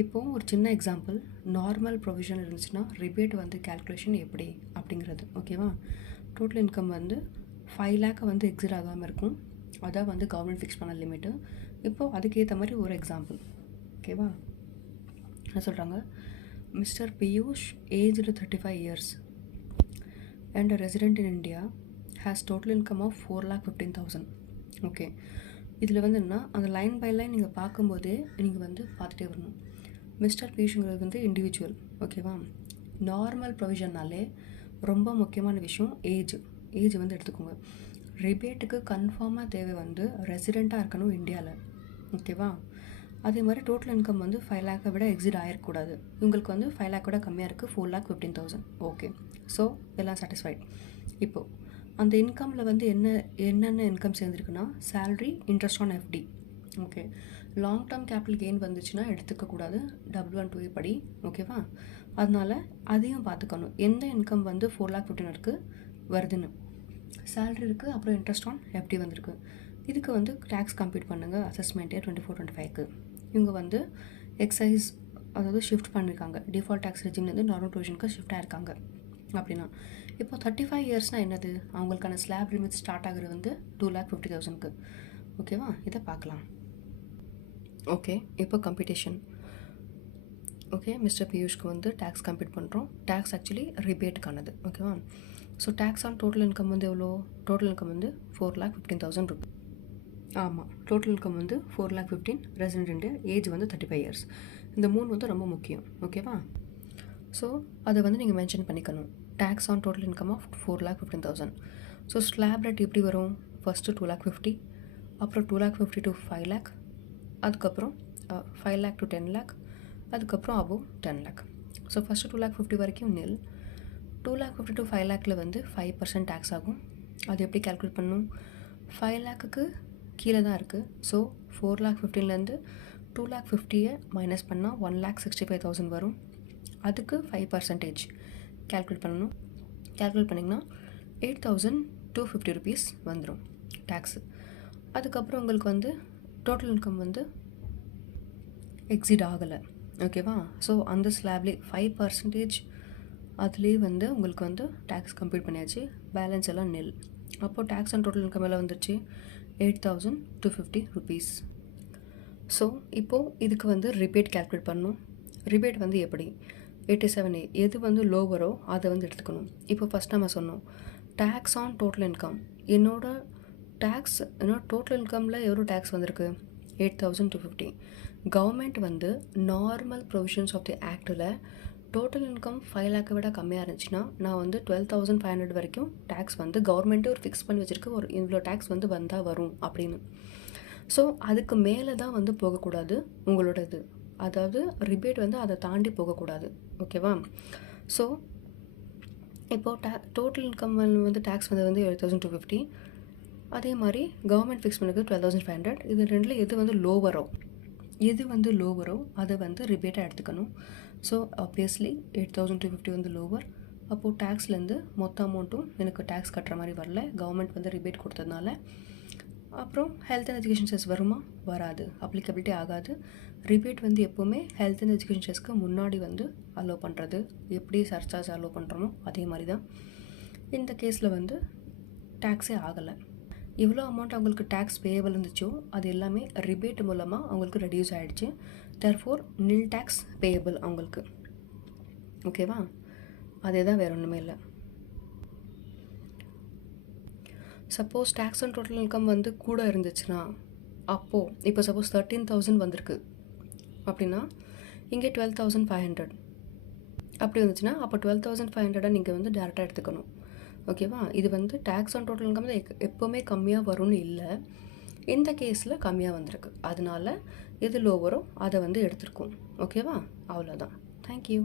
இப்போது ஒரு சின்ன எக்ஸாம்பிள், நார்மல் ப்ரொவிஷன் இருந்துச்சுன்னா ரிபேட் வந்து கேல்குலேஷன் எப்படி அப்படிங்கிறது. ஓகேவா? டோட்டல் இன்கம் வந்து 5 லேக்கை வந்து எக்ஸிட் ஆகாமல் இருக்கும். அதான் வந்து கவர்மெண்ட் ஃபிக்ஸ் பண்ண லிமிட்டு. இப்போது அதுக்கேற்ற மாதிரி ஒரு எக்ஸாம்பிள். ஓகேவா? என்ன சொல்கிறாங்க, mister Piyush aged 35 years and a resident in India has total income of 4,15,000. Okay, இதில் வந்து என்ன, அந்த லைன் பை லைன் நீங்கள் பார்க்கும்போதே நீங்கள் வந்து பார்த்துட்டே வரணும். மிஸ்டர் பியூஷுங்கிறது வந்து இண்டிவிஜுவல். ஓகேவா? நார்மல் ப்ரொவிஷன்னாலே ரொம்ப முக்கியமான விஷயம் ஏஜ் வந்து எடுத்துக்கோங்க. ரிபேட்டுக்கு கன்ஃபார்மாக தேவை வந்து ரெசிடெண்ட்டாக இருக்கணும் இந்தியாவில். ஓகேவா? அதே மாதிரி டோட்டல் இன்கம் வந்து 5 லேக்கை விட எக்ஸிட் ஆகிடக்கூடாது. உங்களுக்கு வந்து 5 லேக் விட கம்மியாக இருக்குது, 4,15,000. ஓகே, ஸோ எல்லாம் சாட்டிஸ்ஃபைட். இப்போது அந்த இன்கமில் வந்து என்னென்ன இன்கம் சேர்ந்துருக்குன்னா, salary, interest on FD. Okay, long term capital gain வந்துச்சுன்னா எடுத்துக்கக்கூடாது, W1(2) படி. ஓகேவா? அதனால் அதையும் பார்த்துக்கணும், எந்த இன்கம் வந்து 4,15,000 இருக்குது வருதுன்னு. சேலரி இருக்குது, அப்புறம் இன்ட்ரெஸ்ட் ஆன் எஃப்டி வந்திருக்கு. இதுக்கு வந்து டேக்ஸ் கம்ப்யூட் பண்ணுங்கள், அசஸ்மெண்ட்டே 24-25க்கு. இவங்க வந்து எக்ஸைஸ் அதாவது ஷிஃப்ட் பண்ணியிருக்காங்க, டிஃபால்ட் டேக்ஸ் ரெஜிம்லேருந்து நார்மல் ப்ரொவிஷனுக்கு ஷிஃப்ட் ஆயிருக்காங்க. அப்படின்னா இப்போ 35 இயர்ஸ்னால் என்னது, அவங்களுக்கான ஸ்லாப் லிமிட் ஸ்டார்ட் ஆகுறது வந்து 2,50,000க்கு. ஓகேவா? இதை பார்க்கலாம். ஓகே, இப்போ கம்ப்யூட்டேஷன். ஓகே, மிஸ்டர் பியூஷ்க்கு வந்து டேக்ஸ் கம்ப்யூட் பண்ணுறோம். டேக்ஸ் ஆக்சுவலி ரிபேட்டுக்கானது. ஓகேவா? So tax on total income வந்து எவ்வளோ? டோட்டல் இன்கம் வந்து 4,15,000 ரூபீஸ். ஆமாம், டோட்டல் இன்கம் வந்து 4,15,000, ரெசிடென்ட் இந்தியா, ஏஜ் வந்து 35 இயர்ஸ். இந்த 3 வந்து ரொம்ப முக்கியம். ஓகேவா? ஸோ அதை வந்து நீங்கள் மென்ஷன் பண்ணிக்கணும். Tax on total income of 4,15,000. So slab rate எப்படி வரும்? ஃபஸ்ட்டு 2,50,000, அப்புறம் 2,50,000 to 5 lakh, அதுக்கப்புறம் 5 lakh to 10 lakh, அதுக்கப்புறம் அபோவ் 10 lakh. ஸோ ஃபஸ்ட்டு 2,50,000 வரைக்கும் நில். 2,50,000 to 5 lakh வந்து 5% டேக்ஸ் ஆகும். அது எப்படி கால்குலேட் பண்ணணும்? 5 lakhக்கு கீழே தான் இருக்குது. ஸோ 4,15,000லேருந்து 2,50,000 மைனஸ் பண்ணால் 1,65,000 வரும். அதுக்கு 5% கால்குலேட் பண்ணணும். கால்குலேட் பண்ணிங்கன்னா 8,250 rupees வந்துடும் டேக்ஸு. அதுக்கப்புறம் உங்களுக்கு வந்து டோட்டல் இன்கம் வந்து எக்ஸிட் ஆகலை. ஓகேவா? ஸோ அந்த ஸ்லாப்லேயே 5% அதுலேயே வந்து உங்களுக்கு வந்து டேக்ஸ் கம்ப்ளீட் பண்ணியாச்சு. பேலன்ஸ் எல்லாம் நெல். அப்போது டேக்ஸ் அண்ட் டோட்டல் இன்கம் எல்லாம் வந்துருச்சு 8,250 rupees. ஸோ இப்போது இதுக்கு வந்து ரிபேட் கால்குலேட் பண்ணணும். ரிபேட் வந்து எப்படி? 87A எது வந்து லோவரோ அதை வந்து எடுத்துக்கணும். இப்போ ஃபஸ்ட் நம்ம சொன்னோம் டேக்ஸ் ஆன் டோட்டல் இன்கம். என்னோடய டோட்டல் இன்கமில் எவ்வளோ டேக்ஸ் வந்திருக்கு? 8,250. கவர்மெண்ட் வந்து நார்மல் ப்ரொவிஷன்ஸ் ஆஃப் தி ஆக்டில் டோட்டல் இன்கம் 5 லேக்கை விட கம்மியாக இருந்துச்சுன்னா நான் வந்து 12,500 வரைக்கும் டேக்ஸ் வந்து கவர்மெண்ட்டு ஒரு ஃபிக்ஸ் பண்ணி வச்சுருக்கு, ஒரு இவ்வளோ டேக்ஸ் வந்து வந்தால் வரும் அப்படின்னு. ஸோ அதுக்கு மேலே தான் வந்து போகக்கூடாது உங்களோட இது, அதாவது ரிபேட் வந்து அதை தாண்டி போகக்கூடாது. ஓகேவா? ஸோ இப்போது டோட்டல் இன்கம் வந்து டேக்ஸ் வந்து 8,250. அதே மாதிரி கவர்மெண்ட் ஃபிக்ஸ் பண்ணது 12,500. இது ரெண்டில் எது வந்து லோவரோ அதை வந்து ரிபேட்டாக எடுத்துக்கணும். ஸோ ஆப்வியஸ்லி 8,250 வந்து லோவர். அப்போது டேக்ஸ்லேருந்து மொத்த அமௌண்ட்டும் எனக்கு டேக்ஸ் கட்டுற மாதிரி வரல, கவர்மெண்ட் வந்து ரிபேட் கொடுத்ததுனால. அப்புறம் ஹெல்த் அண்ட் எஜுகேஷன் செஸ் வருமா? வராது, அப்ளிகபிலிட்டி ஆகாது. ரிபேட் வந்து எப்போவுமே ஹெல்த் அண்ட் எஜுகேஷன் செஸ்க்கு முன்னாடி வந்து அலோவ் பண்ணுறது, எப்படி சர்சார்ஜ் அலோவ் பண்ணுறோமோ அதே மாதிரி தான். இந்த கேஸில் வந்து டேக்ஸே ஆகலை. எவ்வளோ அமௌண்ட் அவங்களுக்கு டேக்ஸ் பேயபிள் இருந்துச்சோ அது எல்லாமே ரிபேட் மூலமாக அவங்களுக்கு ரெடியூஸ் ஆகிடுச்சு. தேர்ஃபோர் நில் டேக்ஸ் பேயபிள் அவங்களுக்கு. ஓகேவா? அதே தான், வேறு ஒன்றுமே இல்லை. Suppose tax and total income வந்து கூட இருந்துச்சுன்னா, அப்போது இப்போ சப்போஸ் 13,000 வந்திருக்கு அப்படின்னா இங்கே 12,500 அப்படி வந்துச்சுன்னா அப்போ 12,500 நீங்கள் வந்து டேரெக்டாக எடுத்துக்கணும். ஓகேவா? இது வந்து டேக்ஸ் ஆன் டோட்டல் இன்கம் தான் எப்போவுமே கம்மியாக வரும்னு இல்லை, இந்த கேஸில் கம்மியாக வந்திருக்கு. அதனால எது லோவரோ அதை வந்து எடுத்துருக்கோம். ஓகேவா? அவ்வளோதான். தேங்க்யூ.